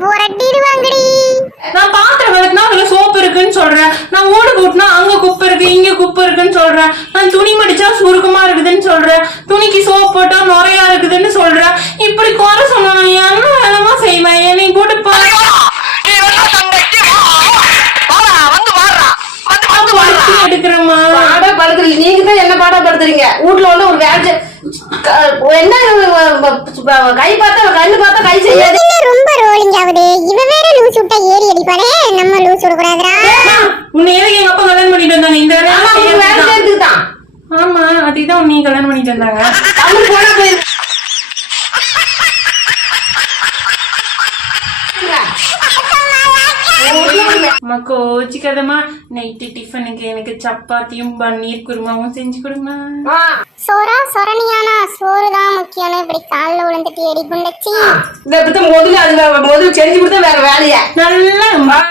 புரட்டிடுவாங்கடி. நான் பாத்திரம் விளக்குனா அதுல சோப்பு இருக்குன்னு சொல்றேன், நான் ஓடு போட்டுனா அங்க குப்பை இருக்கு இங்க குப்பை இருக்குன்னு சொல்றேன், நான் துணி மடிச்சா சுருக்கமா இருக்குதுன்னு சொல்றேன், துணிக்கு சோப்பு போட்டா நுறையா இருக்குதுன்னு சொல்றேன். இப்படி குறை சொன்னா நான் என்ன வேலைமா செய்வேன்? என்னை போட்டு எடுக்கிறேம்மா. பாடப்படுத்துறீங்க, நீங்க தான் என்ன பாடப்படுத்துறீங்க? வீட்டுல வந்து ஒரு வேலை என்ன கை பார்த்தா கண்ணு பார்த்தா கை செய்யாது. ரொம்ப ரோலிங் ஆகுது. இவ வேற லூஸ் விட்டா ஏறி அடிப்பானே, நம்ம லூஸ் விட கூடாதுடா. உன்னை எதுக்கு எங்க அப்பா கல்யாணம் பண்ணிட்டு வந்தாங்க? இந்த வேலை சேர்த்துக்கிட்டான். ஆமா, அதுதான் நீ கல்யாணம் பண்ணிட்டு வந்தாங்க. அவரு போனா போய் அம்மா கோச்சிக்காதம்மா, நைட்டு டிஃபனுக்கு எனக்கு சப்பாத்தியும் பன்னீர் குருமாவும் செஞ்சு கொடுமா. சோறா சொரணியானா? சோறு தான் முக்கியம். இப்படி காலில் விழுந்துட்டு எடி குண்டச்சி. முதல்ல செஞ்சு கொடுத்தா வேற வேலையா நல்லா